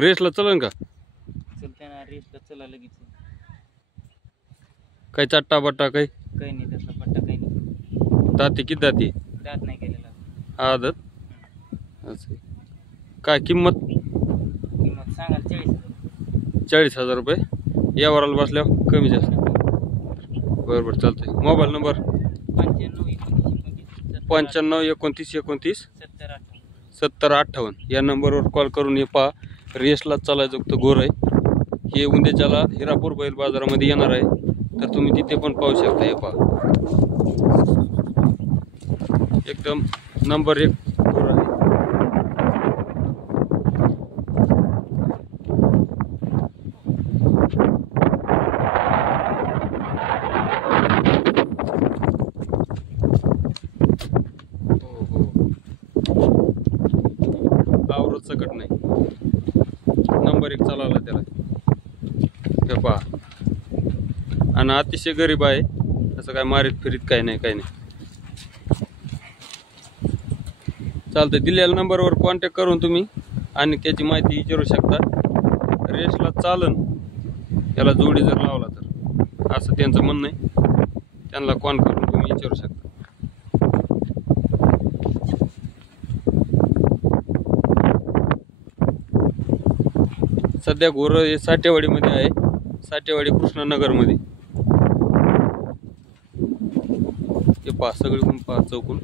रेसला चलन का? चलते ना रेसला चला लगेच. काही चट्टा बट्टा काही काही नाही त्याचा पट्टा काही नाही. दाती किती दाती? दात नाही केलेला. आदत असं. काय किंमत? किंमत सांगाल 40,000. 40,000 रुपये. यावराला बसल्यावर कमी जास्त. बरोबर चालतंय. मोबाईल नंबर 95 29 29 70 70 58 या नंबरवर कॉल करून हे पहा. रेसला चालायचं फक्त गोर आहे. हे उंदेच्याला हिरापूर बैल बाजारामध्ये येणार आहे, तर तुम्ही तिथे पण पाहू शकता. हे पहा एकदम नंबर 1 गोर आहे. आवरत सकट नाही. नंबर 1 चालवला त्याला. हे पहा. आणि अतिशय गरीब आहे. असं काय मारीत फिरीत काही नाही काही नाही. चालतंय. दिलेल्या नंबरवर कॉन्टॅक्ट करून तुम्ही आणि त्याची माहिती विचारू शकता. रेसला चालन त्याला जोडी जर लावला तर, असं त्यांचं म्हणणं आहे. त्यांना कॉल करून तुम्ही विचारू शकता. सध्या घोर हे साठेवाडीमध्ये आहे. साठेवाडी कृष्णानगरमध्ये. हे पहा सगळीकडून पहा चौकून.